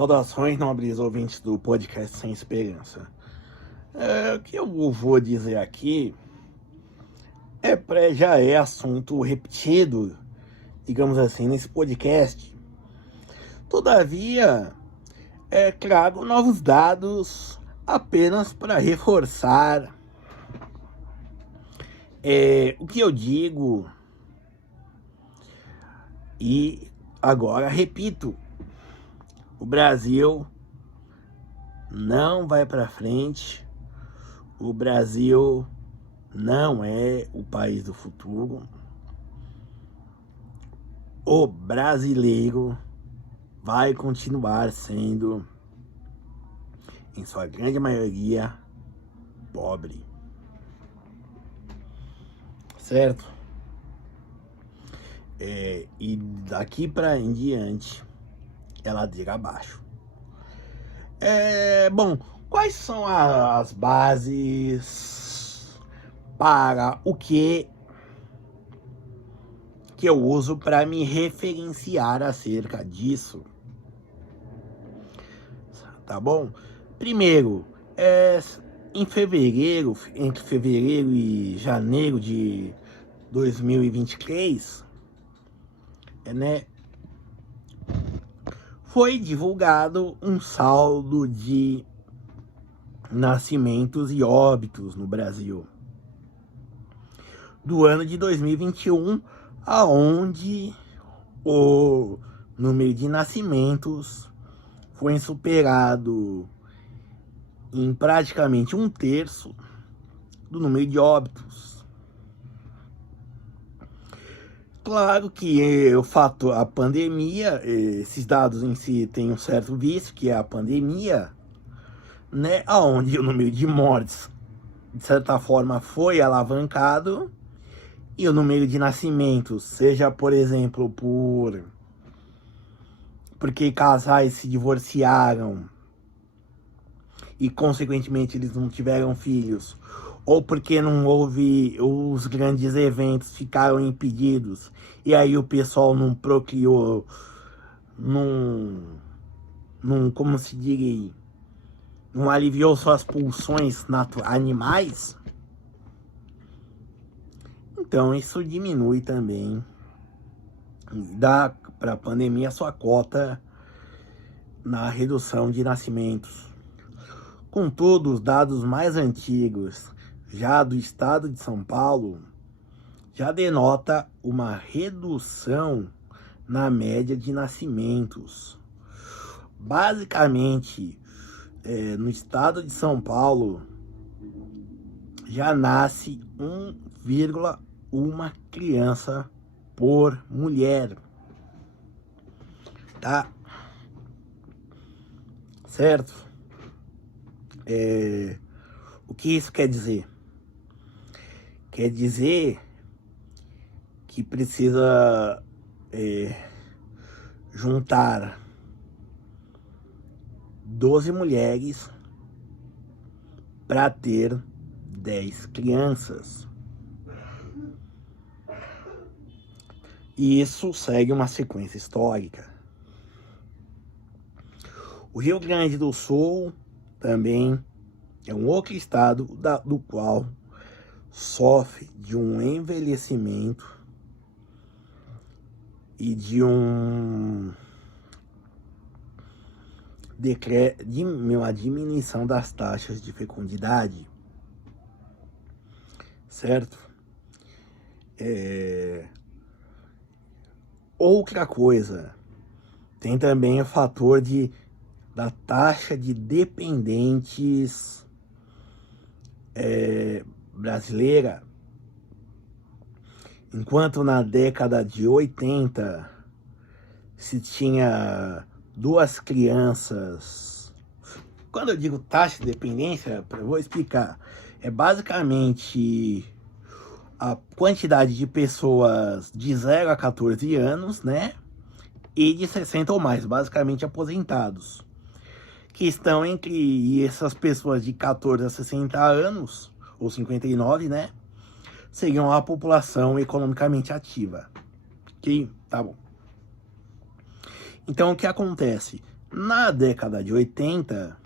Saudações, nobres ouvintes do podcast Sem Esperança. O que eu vou dizer aqui já é assunto repetido, digamos assim, nesse podcast. Todavia, trago novos dados apenas para reforçar o que eu digo. E agora repito, o Brasil não vai para frente, o Brasil não é o país do futuro, o brasileiro vai continuar sendo, em sua grande maioria, pobre. Certo? E daqui para em diante é ladeira abaixo. Bom, quais são as bases para o que eu uso para me referenciar acerca disso? Tá bom? Primeiro, entre fevereiro e janeiro de 2023, né, foi divulgado um saldo de nascimentos e óbitos no Brasil do ano de 2021, aonde o número de nascimentos foi superado em praticamente 1/3 do número de óbitos. Claro que o fato, a pandemia, esses dados em si têm um certo vício, que é a pandemia, né, onde o número de mortes, de certa forma, foi alavancado, e o número de nascimentos, seja, por exemplo, porque casais se divorciaram e, consequentemente, eles não tiveram filhos, ou porque não houve, os grandes eventos ficaram impedidos, e aí o pessoal não procriou, como se diria, não aliviou suas pulsões animais. Então isso diminui também, dá para a pandemia a sua cota na redução de nascimentos. Contudo, os dados mais antigos, já do estado de São Paulo, já denota uma redução na média de nascimentos. Basicamente, no estado de São Paulo, já nasce 1,1 criança por mulher, tá? Certo? O que isso quer dizer? Quer dizer que precisa juntar 12 mulheres para ter 10 crianças. E isso segue uma sequência histórica. O Rio Grande do Sul também é um outro estado do qual sofre de um envelhecimento e de uma diminuição das taxas de fecundidade, certo? Outra coisa, tem também o fator da taxa de dependentes brasileira. Enquanto na década de 80 se tinha 2 crianças. Quando eu digo taxa de dependência, eu vou explicar. É basicamente a quantidade de pessoas de 0 a 14 anos, né? E de 60 ou mais, basicamente aposentados, que estão e essas pessoas de 14 a 60 anos, ou 59, né? Seriam a população economicamente ativa. Ok? Tá bom. Então, o que acontece? Na década de 80,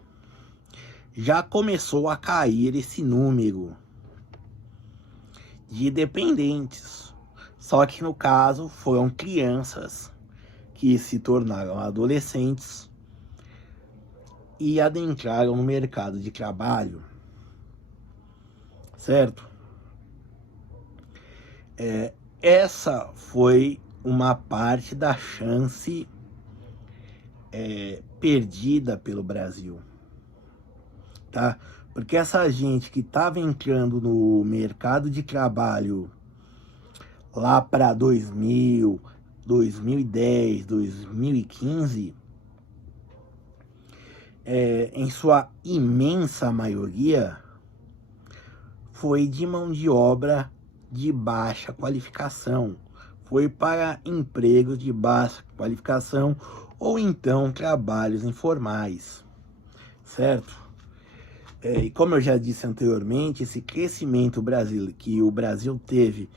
já começou a cair esse número de dependentes. Só que no caso foram crianças que se tornaram adolescentes e adentraram no mercado de trabalho, certo? Essa foi uma parte da chance perdida pelo Brasil, tá? Porque essa gente que estava entrando no mercado de trabalho lá para 2000, 2010, 2015, em sua imensa maioria, foi de mão de obra de baixa qualificação, foi para empregos de baixa qualificação ou então trabalhos informais, certo? E como eu já disse anteriormente, esse crescimento que o Brasil teve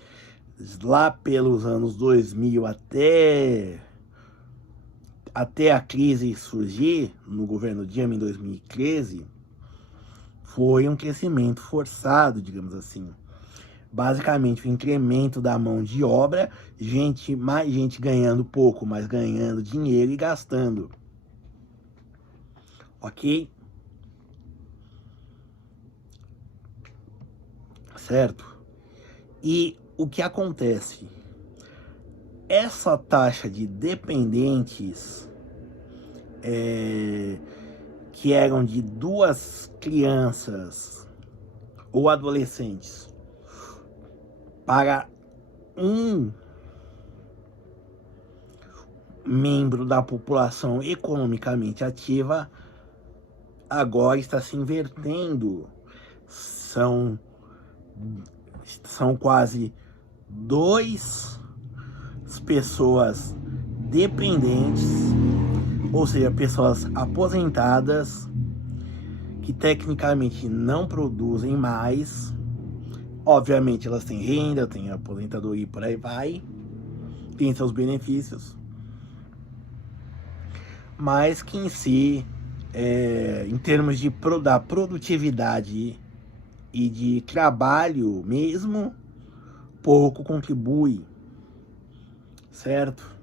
lá pelos anos 2000 até a crise surgir no governo Dilma em 2013, foi um crescimento forçado, digamos assim. Basicamente, o incremento da mão de obra, mais gente ganhando pouco, mas ganhando dinheiro e gastando. Ok? Certo? E o que acontece? Essa taxa de dependentes que eram de 2 crianças ou adolescentes para um membro da população economicamente ativa, agora está se invertendo. São quase 2 pessoas dependentes, ou seja, pessoas aposentadas que tecnicamente não produzem mais. Obviamente elas têm renda, têm aposentadoria e por aí vai, tem seus benefícios, mas que em si, em termos da produtividade e de trabalho mesmo, pouco contribui, certo?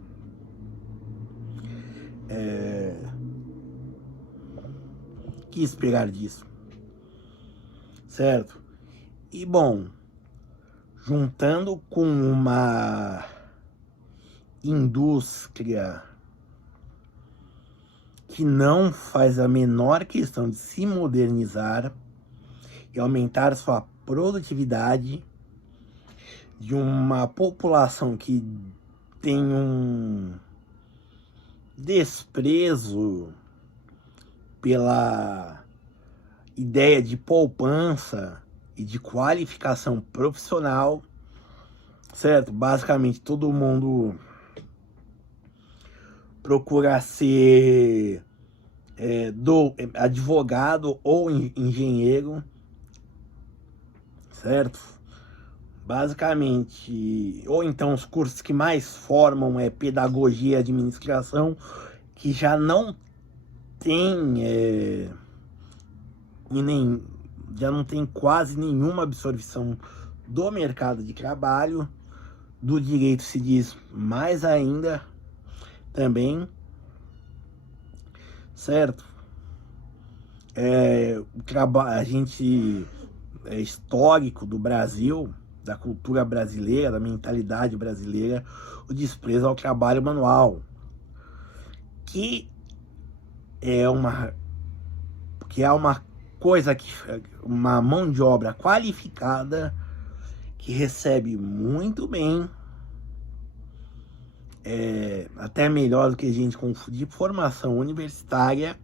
Que esperar disso, certo? E bom, juntando com uma indústria que não faz a menor questão de se modernizar e aumentar sua produtividade, de uma população que tem um desprezo pela ideia de poupança e de qualificação profissional, certo? Basicamente todo mundo procura ser advogado ou engenheiro, certo? Basicamente, ou então os cursos que mais formam é pedagogia e administração, que já não tem já não tem quase nenhuma absorção do mercado de trabalho. Do direito se diz mais ainda também, certo? A gente histórico do Brasil, da cultura brasileira, da mentalidade brasileira, o desprezo ao trabalho manual, que é uma coisa que uma mão de obra qualificada que recebe muito bem, até melhor do que gente de formação universitária,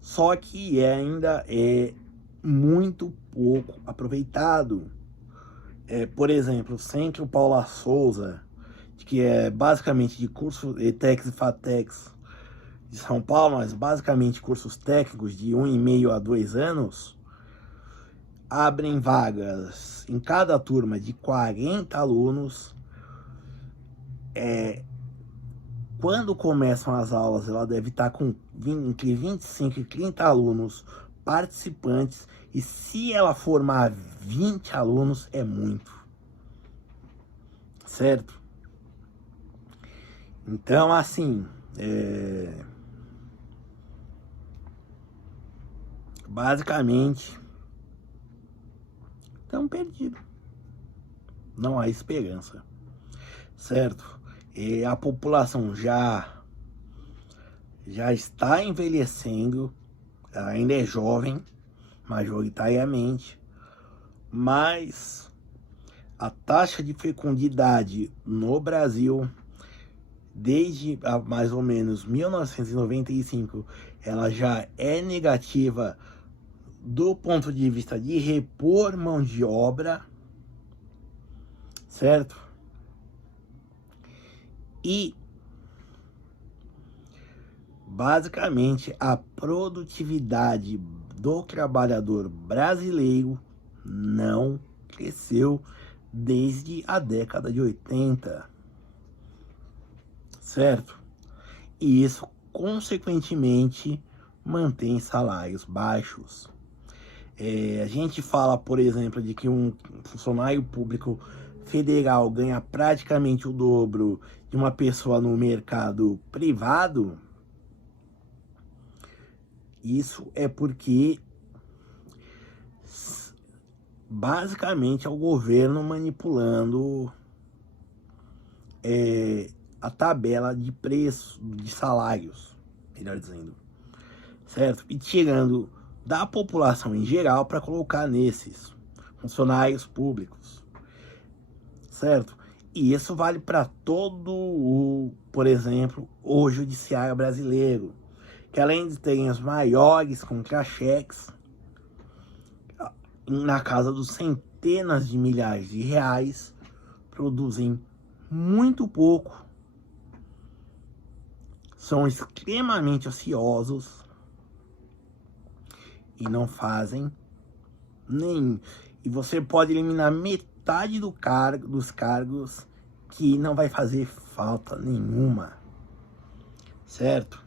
só que ainda é muito pouco aproveitado. Por exemplo, o Centro Paula Souza, que é basicamente de curso ETEX e FATEX de São Paulo, mas basicamente cursos técnicos de 1,5 a 2 anos, abrem vagas em cada turma de 40 alunos, quando começam as aulas, ela deve estar com entre 25 e 30 alunos participantes, e se ela formar 20 alunos, é muito, certo? Então, assim, basicamente, estão perdidos. Não há esperança, certo? E a população já está envelhecendo, ela ainda é jovem, majoritariamente, mas a taxa de fecundidade no Brasil, desde mais ou menos 1995, ela já é negativa do ponto de vista de repor mão de obra, certo? E basicamente a produtividade do trabalhador brasileiro não cresceu desde a década de 80, certo? E isso, consequentemente, mantém salários baixos. A gente fala, por exemplo, de que um funcionário público federal ganha praticamente o dobro de uma pessoa no mercado privado. Isso é porque basicamente é o governo manipulando a tabela de preço, de salários, melhor dizendo, certo? E tirando da população em geral para colocar nesses funcionários públicos, certo? E isso vale para todo por exemplo, o judiciário brasileiro, que além de terem os maiores contra-cheques, na casa dos centenas de milhares de reais, produzem muito pouco, são extremamente ociosos e não fazem nem. E você pode eliminar metade dos cargos que não vai fazer falta nenhuma, certo?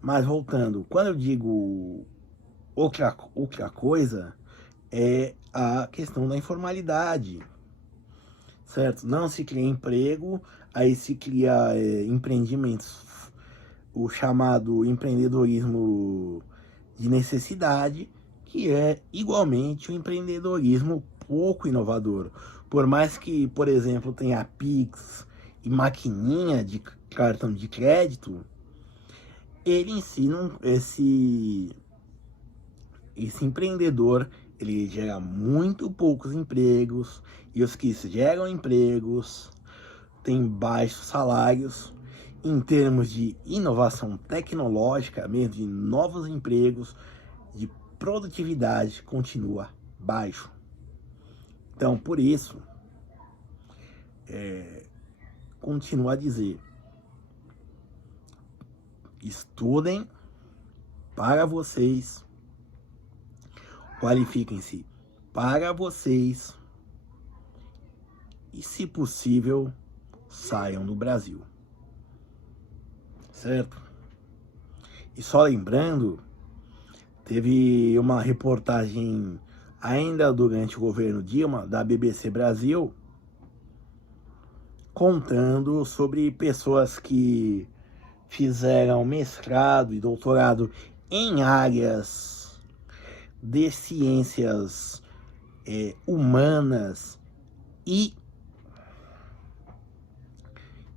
Mas voltando, quando eu digo outra coisa, é a questão da informalidade, certo? Não se cria emprego, aí se cria empreendimentos, o chamado empreendedorismo de necessidade, que é igualmente um empreendedorismo pouco inovador. Por mais que, por exemplo, tenha Pix e maquininha de cartão de crédito, ele ensina esse empreendedor, ele gera muito poucos empregos, e os que geram empregos têm baixos salários. Em termos de inovação tecnológica, mesmo de novos empregos, de produtividade, continua baixo. Então, por isso, continuo a dizer, estudem para vocês, qualifiquem-se para vocês e, se possível, saiam do Brasil, certo? E só lembrando, teve uma reportagem ainda durante o governo Dilma, da BBC Brasil, contando sobre pessoas que fizeram mestrado e doutorado em áreas de ciências humanas e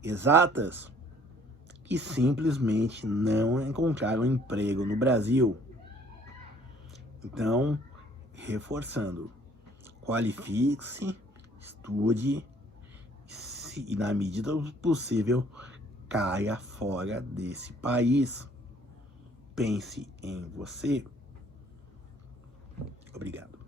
exatas, que simplesmente não encontraram emprego no Brasil. Então, reforçando, qualifique-se, estude e, na medida do possível, caia fora desse país. Pense em você. Obrigado.